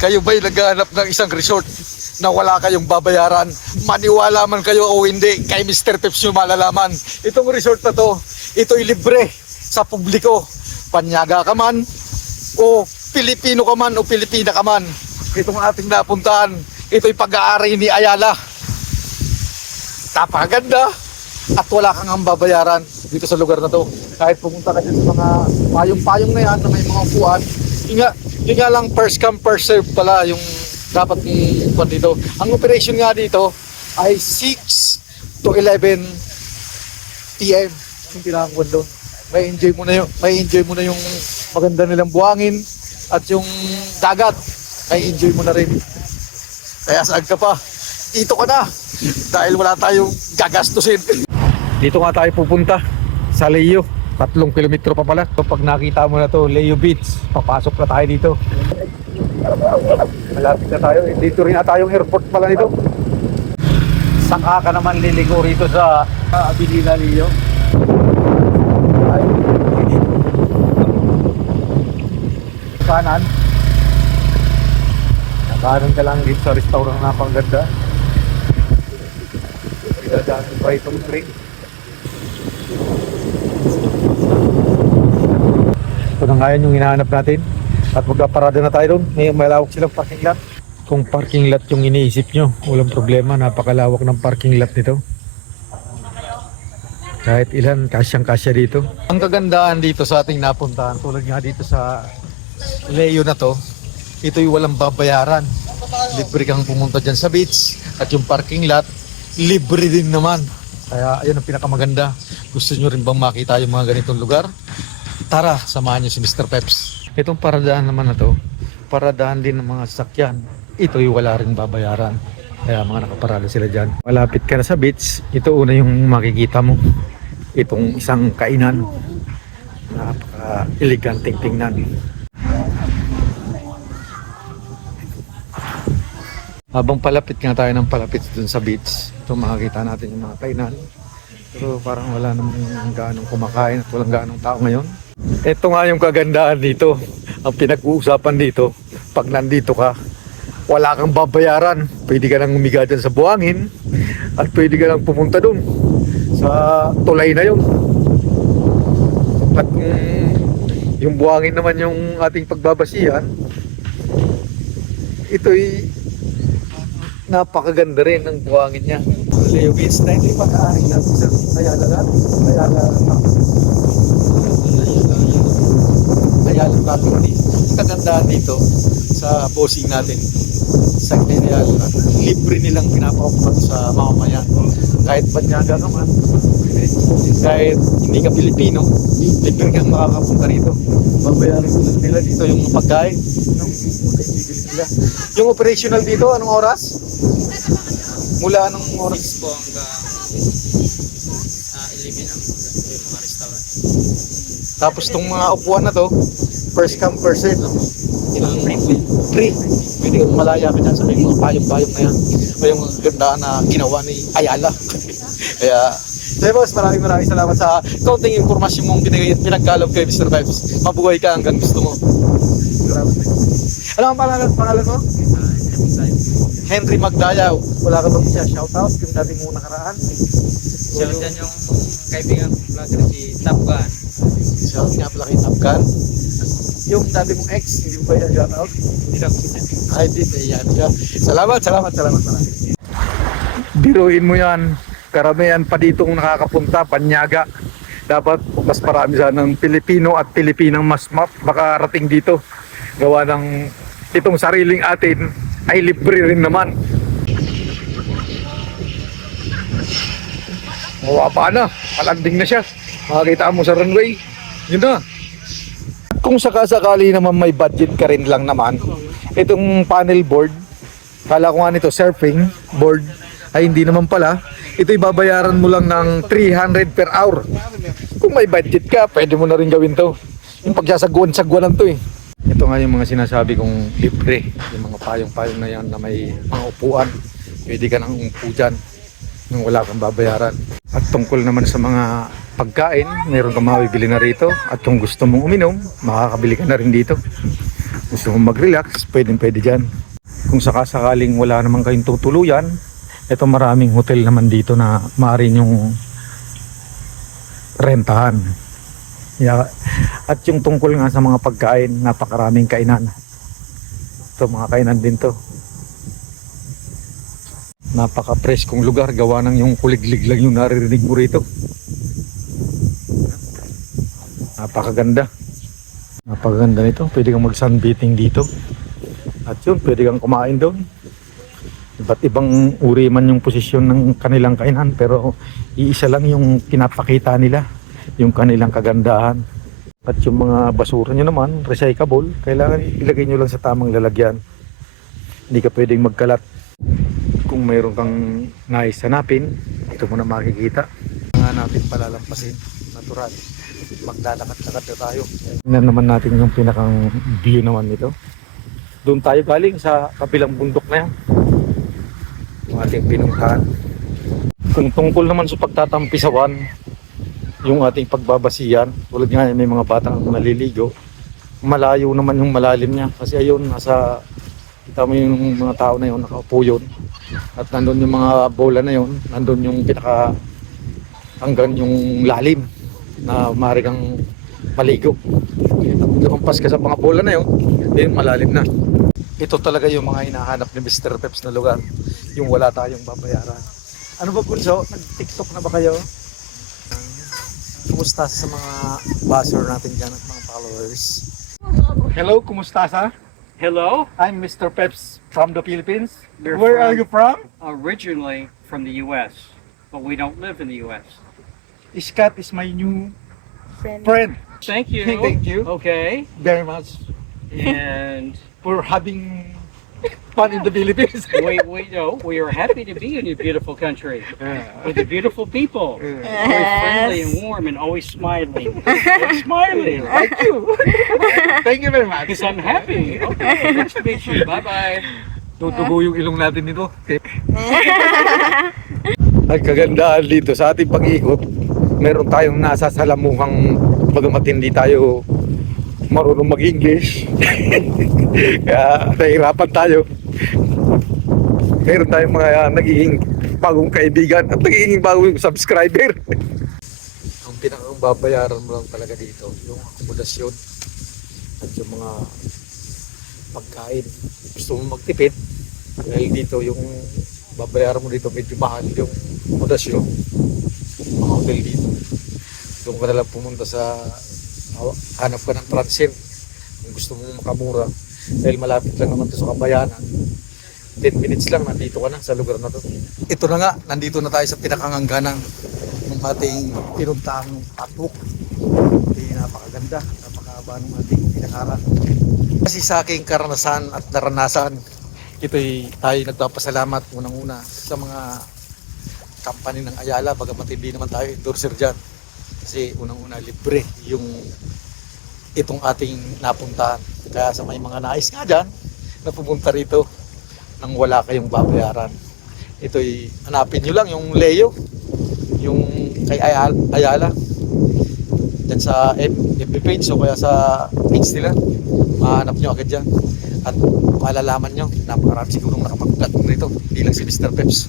Kayo ba'y naghahanap ng isang resort na wala kayong babayaran? Maniwala man kayo o hindi, kay Mr. Peps nyo malalaman. Itong resort na to, ito'y libre sa publiko. Panyaga ka man, o Pilipino ka man, o Pilipina ka man. Itong ating napuntahan, ito'y pag-aari ni Ayala. Napakaganda at wala kang ang babayaran dito sa lugar na to. Kahit pumunta ka dito sa mga payong-payong na yan na may mga upuan, yun nga lang first come first serve pala yung dapat i-upuan dito. Ang operation nga dito ay 6 to 11 PM yung pinakakuan doon. May enjoy mo na yung maganda nilang buhangin at yung dagat. May enjoy mo na rin. Kaya saan ka pa? Dito ka na dahil wala tayong gagastusin. Dito nga tayo pupunta sa Leo. 3 kilometro pa pala. So, pag nakita mo na to, Leo Beach, papasok na tayo dito. Malapit na tayo. Dito rin na tayong airport pala nito. Saka ka naman liligo rito sa Abilina Leo. Kanan. Kanan ka lang dito sa restaurant na pangganda. Dadaan pa itong tree. Ito na nga yun yung hinahanap natin. At magkaparada na tayo doon. May malawak silang parking lot. Kung parking lot yung iniisip nyo, walang problema. Napakalawak ng parking lot nito. Kahit ilan, kasyang-kasya dito. Ang kagandahan dito sa ating napuntahan, tulad nga dito sa Leo na to, ito'y walang babayaran. Libre kang pumunta dyan sa beach. At yung parking lot, libre din naman. Kaya ayun ang pinakamaganda. Gusto nyo rin bang makita yung mga ganitong lugar? Tara, samahan nyo si Mr. Peps. Itong paradahan naman na to, paradahan din ng mga sasakyan. Ito'y wala rin babayaran. Kaya mga nakaparada sila dyan. Malapit ka na sa beach, ito una yung makikita mo. Itong isang kainan. Napaka-eleganteng tingnan. Habang palapit nga tayo ng palapit dun sa beach, ito makikita natin yung mga kainan. Pero parang wala namang gaanong kumakain at walang gaanong tao ngayon. Ito nga yung kagandahan dito. Ang pinag-uusapan dito, pag nandito ka, wala kang babayaran. Pwede ka nang umiga dyan sa buhangin at pwede ka nang pumunta dun sa tulay na yun. At kung yung buhangin naman yung ating pagbabasihan, ito'y napakaganda rin ng buhangin niya. Leo Beach na ito yung pag-aaring natin sa Ayala property. Ang kagandahan dito sa bossing natin sa Ayala, libre nilang pinapaupat sa mamamayan. Kahit banyaga naman, kahit hindi ka Pilipino, libre kang makakapunta rito. Babayaran ko lang nila dito yung pagkain. Yung operational dito, anong oras? Mula anong oras? 6 po hanggang 11 ang mga restaurant. Tapos tong mga upuan na to, first come first serve. Free. Pwede kang malaya ka dyan sa may mga payong-payong na yan. O yung ganda na ginawa ni Ayala. Kaya, boss, maraming salamat sa kaunting informasyon mong pinagkalog kay Mr. Peps. Mabuhay ka hanggang gusto mo. Ano ang pangalan mo? Henry Magdayaw. Wala ka ba siya shoutout yung dati mong nakaraan? Shout yan yung kaibigan vlogger si Top Gun. Shout nga pala kay Top Gun. Yung dati mong ex, hindi mo ba yan shoutout? Hindi lang po siya. Ay, di, yan siya. Salamat. Biruin mo yan. Karamihan pa ditong nakakapunta, panyaga. Dapat mas marami sanang Pilipino at Pilipinang mas makarating dito. Gawa ng itong sariling atin ay libre rin naman. Mawapa na, palanding na siya. Makakita mo sa runway, yun na. Kung sakasakali naman may budget ka rin lang naman, itong panel board, kala ko nga nito surfing board, ay hindi naman pala. Ito'y babayaran mo lang ng 300 per hour. Kung may budget ka, pwede mo na rin gawin to. Yung pagsasagwan-sagwanan to eh. Ito nga yung mga sinasabi kong libre. Yung mga payong-payong na yan na may mga upuan. Pwede ka nang umupo dyan nung wala kang babayaran. At tungkol naman sa mga pagkain, meron kang mabibili na rito. At kung gusto mong uminom, makakabili ka na rin dito. gusto mong mag-relax, pwede dyan. Kung sakasakaling wala naman kayong tutuluyan, ito maraming hotel naman dito na maaari nyong rentahan. At yung tungkol nga sa mga pagkain, napakaraming kainan. Ito mga kainan din to. Napaka-preskong lugar, gawa ng yung kuliglig lang yung naririnig mo rito. Napakaganda. Napakaganda nito. Pwede kang mag-sunbathing dito. At yun, pwede kang kumain doon. Iba't ibang uri man yung posisyon ng kanilang kainan, pero iisa lang yung pinapakita nila, yung kanilang kagandahan. At yung mga basura nyo naman, recyclable, kailangan ilagay nyo lang sa tamang lalagyan. Hindi ka pwedeng magkalat. Kung mayroon kang nais hanapin, ito mo na makikita. Nga natin palalampasin, natural. Maglalakad-lakad na tayo. Tingnan naman natin yung pinakang view naman nito. Doon tayo galing sa kabilang bundok na yan. Yung ating pinuntahan. Kung tungkol naman sa pagtatampisawan, yung ating pagbabasiyan, tulad nga may mga batang naliligo, malayo naman yung malalim niya. Kasi ayun, kita mo yung mga tao na yun, nakaupo yun. At nandun yung mga bola na yun, nandun yung hanggang yung lalim na maaari kang maligo. At lumampas ka sa mga bola na yun, yun malalim na. Ito talaga yung mga hinahanap ni Mr. Peps na lugar, yung wala tayong babayaran. Ano ba Bunso? Nag-TikTok na ba kayo? Kumusta sa mga buzzer natin dyan at mga followers? Hello, kumusta sa? Hello, I'm Mr. Peps from the Philippines. You're Where from- are you from? originally from the U.S., but we don't live in the U.S. Iskat is my new friend. Thank you. Thank you. Okay, Very much and for having fun in the Philippines. we are happy to be in your beautiful country with the beautiful people. Very friendly and warm and always smiling. Always smiling. Thank you. Thank you very much. Because I'm happy. Okay, nice to meet you. Bye bye. Tutugo yung ilong natin dito. Ang kagandahan dito sa ating pag-iikot, meron tayong nasa salamuhang bagamat hindi tayo marunong mag-English. Kaya nahihirapan tayo. Meron tayong mga nagiging bagong kaibigan at nagiging bagong subscriber. Ang pinakang babayaran mo lang talaga dito, yung akomodasyon at yung mga pagkain. Gusto mo magtipid, dahil dito yung babayaran mo dito medyo mahal yung akomodasyon, mga hotel dito. Doon ka nalang pumunta sa hanap ka ng transient kung gusto mo makamura, dahil malapit lang naman to sa Kabayanan. 10 minutes lang nandito ka na sa lugar na to. Ito na nga, nandito na tayo sa pinakangangganang ng ating pinuntahang patok. Napakaganda, napakahaba ng ating pinakaran. Kasi sa aking karanasan at naranasan, ito'y tayo nagpapasalamat unang-una sa mga company ng Ayala, bagamat hindi naman tayo endorser dyan. Kasi unang-una libre yung itong ating napuntahan. Kaya sa may mga nais nga dyan na pumunta rito nang wala kayong babayaran, ito'y hanapin nyo lang yung Leo, yung kay Ayala dyan sa FB page o kaya sa page nila. Mahanap nyo agad dyan at malalaman nyo, napakarami sigurong nakapag-vlog rito, hindi lang si Mr. Peps.